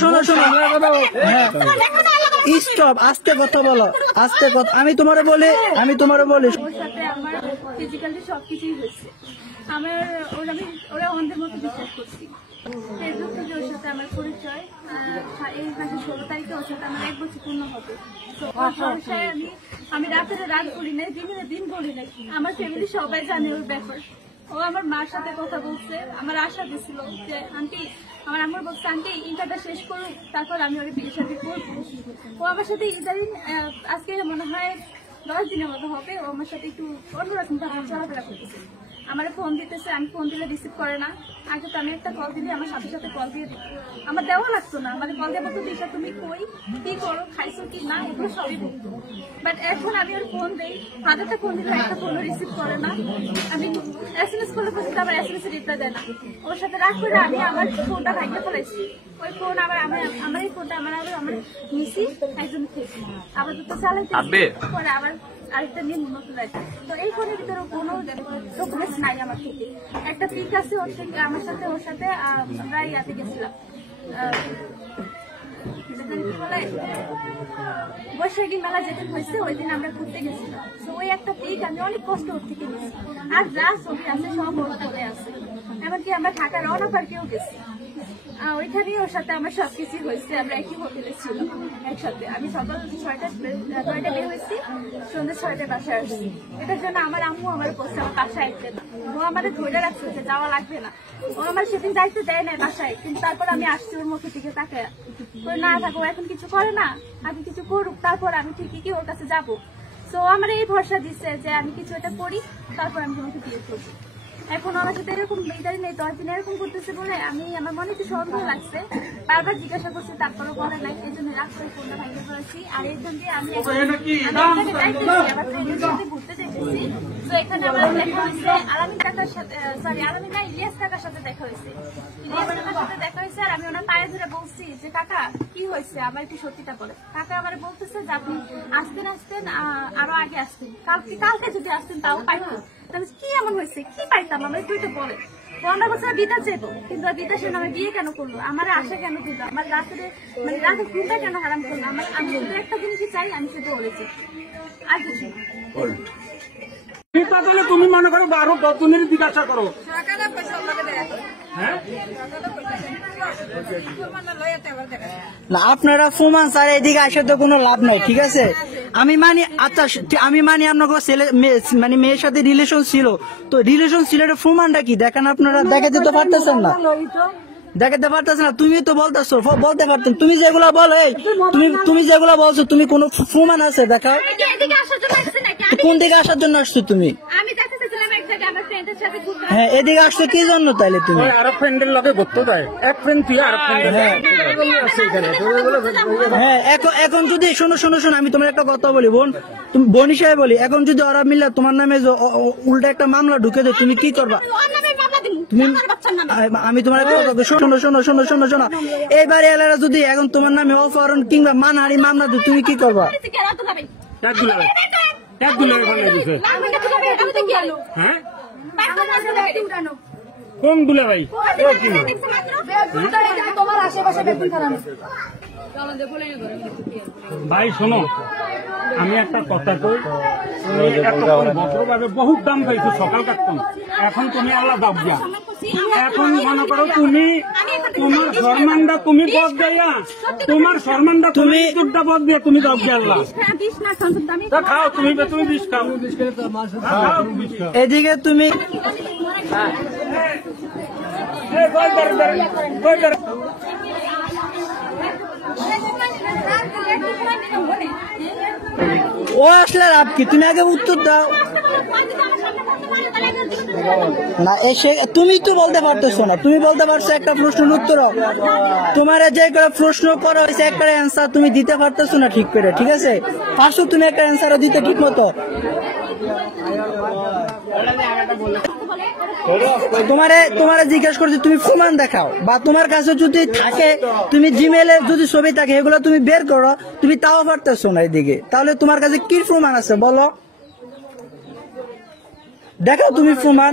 শোনো শোনো, হ্যাঁ স্টপ, আস্তে কথা বলো, আস্তে কথা। আমি তোমারে বলি ওর সাথে আমার ফিজিক্যালি সবকিছুই হয়েছে। আমার ওরা অন্ধের মতো বিশ্বাস করছি। ফেসবুক থেকে ওর সাথে আমার পরিচয়, এই মাসের 16 তারিখে ওর সাথে আমার 1 বছর পূর্ণ হবে। তো ওর ভরসায় আমি রাতের রাত বলি নাই, দিনের দিন বলি নাই। আমার ফ্যামিলি সবাই জানে ওর ব্যাপার। ও আমার মার সাথে কথা বলছে, আমার আশা দিছিল যে আন্টি, আমার আম্মুর বলছে আন্টি ইন্টারটা শেষ করুক, তারপর আমি ওর বিয়ে শাদী করবো। ও আমার সাথে ইদারিং আজকে মনে হয় 10 দিনের মতো হবে, ও আমার সাথে একটু অন্যরকম ভাবে চলাফেরা করতেছে। আমার ফোন দিতেছে, আমি ফোন দিলে রিসিভ করে না। আগে তো আমি একটা কল দিলে আমার সাথে সাথে কল দিয়ে দিত, আমার দেওয়া লাগতো না। মানে কল দিয়ে বলতো দিশা তুমি কই, কি করো, খাইছো কি না, এগুলো সবই বলতো। বাট এখন আমি ওর ফোন দিই, হাজারটা ফোন দিলে একটা ফোনও রিসিভ করে না। আমি SMS করলে পর্যন্ত আবার SMS এর রিপ্লাই দেয় না। ওর সাথে রাগ করে আমি আমার ফোনটা ভাঙিয়ে ফেলাইছি। ওই ফোন আবার আমার এই ফোনটা আমার নিছি, একজন খেয়েছি, আবার দুটো চালাইতে পরে আবার আরেকটা নিয়ে নতুন আছে। তো এই ফোনের ভিতরে কোনো ডকুমেন্টস নাই আমার থেকে। একটা পিক আছে ওর থেকে, আমার সাথে ওর সাথে আমরা ইয়াতে গেছিলাম, বৈশাখী মেলা যেদিন হয়েছে ওই দিন আমরা ঘুরতে গেছিলাম। তো ওই একটা পিক আমি অনেক কষ্ট ওর থেকে নিয়েছি। আর যা ছবি আছে সব ওর ফোনে আছে। এমনকি আমরা ঢাকা রওনা পার্কেও গেছি, ওইখানেই ওর সাথে আমার সবকিছু হয়েছে। আমরা একই হোটেলে ছিলাম একসাথে। আমি সকাল 9টায় বের হয়েছি, সন্ধ্যে 6টায় বাসায় আসছি। এটার জন্য আমার আম্মু আমার বলছে আমার বাসায় আসবে না, ও আমাদের ধরে রাখছে যে যাওয়া লাগবে না। ও আমার সেদিন যাইতে দেয় না বাসায়, কিন্তু তারপর আমি আসছি ওর মুখের দিকে তাকায় না থাকো, এখন কিছু করে না, আমি কিছু করুক, তারপর আমি ঠিকই কি ওর কাছে যাবো। তো আমার এই ভরসা দিচ্ছে যে আমি কিছু একটা করি, তারপর আমি তোমাকে বিয়ে করবো। এখন আমার সাথে এরকম ইদারিং নেই, 10 দিন এরকম করতেছে বলে আমার মনে একটু সন্দেহ লাগছে। বারবার জিজ্ঞাসা করছি, তারপরেও বলে নাই, এই জন্য রাগ করে ফোনটা ভাঙিয়ে ফেলেছি। আর এই জন্য আমি ঘুরতে চাইতেছি। তো এখানে আমার দেখা হয়েছে আলামিন কাকার সাথে, আলামিন না, ইলিয়াস কাকার সাথে দেখা হয়েছে। ইলিয়াস কাকার সাথে দেখা হয়েছে। আর আমি ওনার পায়ে ধরে বলছি যে কাকা কি হয়েছে, আমার একটু সত্যিটা বলে। কাকা আমার বলতেছে যে আপনি আসতেন আরো আগে আসতেন, কালকে যদি আসতেন তাও পাইতো। তাহলে কি এমন হয়েছে, কি পাইতাম আমরা, তুই তো বলে। 15 বছর বিটা চাইবো, কিন্তু বিটা সে নামে বিয়ে কেন করলো, আমার আশা কেন দিল, আমার রাতের ঘুমটা কেন হারাম করলো। আমি শুধু একটা জিনিসই চাই, আমি শুধু বলেছি, আর কিছু তাহলে তুমি মনে করো 12 জনের জিজ্ঞাসা করো। না আপনারা প্রমাণ স্যার এদিকে আসে তো কোনো লাভ নাই, ঠিক আছে? আমি মানি, আচ্ছা আমি মানি আপনাকে ছেলে মানে মেয়ের সাথে রিলেশন ছিল, তো রিলেশন ছিল এটা প্রমাণটা কি দেখেন? আপনারা দেখাতে তো পারতেছেন না, দেখাতে পারতেছেন না। তুমি তো বলতেছো, বলতে পারতেন। তুমি যেগুলো বলো, তুমি যেগুলো বলছো, তুমি কোনো প্রমাণ আছে দেখাও। কোন দিকে আসার জন্য আসছো তুমি? হ্যাঁ, এদিকে আসছো কি জন্য তাইলে তুমি? আরো ফ্রেন্ডের লগে ঘুরতে যায়, এক ফ্রেন্ড তুই আর হ্যাঁ। এখন যদি শোনো, আমি তোমার একটা কথা বলি বোন হিসেবে বলি, এখন যদি ওরা মিলে তোমার নামে উল্টা একটা মামলা ঢুকে দেয়, তুমি কি করবা? আমি তোমার শোনো এইবার এলাকা যদি এখন তোমার নামে অপহরণ কিংবা মানহানি মামলা দিই, তুমি কি করবা? কোন দুলা ভাই? ভাই শোনো, আমি একটা কথা কই, ভদ্রভাবে বহুত দাম পাইছো, সকাল কাটতাম, এখন তুমি আল্লাহ দাব যা। এখন মনে করো তুমি তোমার সম্মানটা তুমি পথ দেয়া, তোমার সম্মানটা তুমি দুটা পথ দিয়ে তুমি দাব যা আল্লাহ। খাও তুমি বিষ খাও, এদিকে তুমি ও আসলে লাভ কি? তুমি আগে উত্তর দাও না। এসে তুমি তো বলতে পারতেছো না, তুমি বলতে পারছো একটা প্রশ্নের উত্তর, তোমার যে প্রশ্ন করা হয়েছে একটা অ্যান্সার তুমি দিতে পারতেছো না ঠিক করে, ঠিক আছে? পারছো তুমি একটা অ্যান্সারও দিতে ঠিক মতো? তোমারে জিজ্ঞেস করছি, তুমি প্রমাণ দেখাও, বা তোমার কাছে যদি থাকে, তুমি জিমেলে যদি ছবি থাকে এগুলো তুমি বের করো, তুমি তাও পারতেছো না এদিকে, তাহলে তোমার কাছে কি প্রমাণ আছে বলো? দেখাও তুমি প্রমাণ।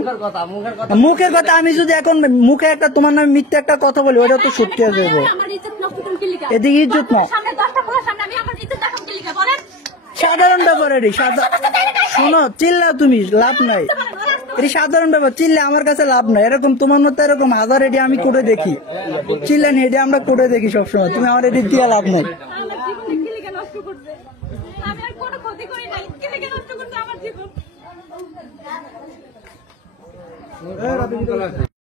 মুখের কথা আমি যদি এখন মুখে একটা তোমার নামে মিথ্যা একটা কথা বলি ওটা তো সত্যি হয়ে যাবে। আমার ইজ্জত নষ্ট তুমি কি লিখা? এদিকে ইজ্জত না, সামনে 10টা পোলার সামনে আমি আমার ইজ্জত দেখাম কি লিখা বলেন? সাধারণ ব্যাপার এটি। শোনো, চিল্লা তুমি, লাভ নাই, এটি সাধারণ ব্যাপার। চিল্লে আমার কাছে লাভ নাই। এরকম তোমার মতো এরকম হাজার এটি আমি করে দেখি। চিল্লা নি, এটি আমরা করে দেখি সবসময়। তুমি আমার এটি দিয়ে লাভ নাই। আমার জীবনে কি লিখা নষ্ট করছে? আমি আর কোনো ক্ষতি করি নাই, কি লিখা নষ্ট করছে আমার জীবন?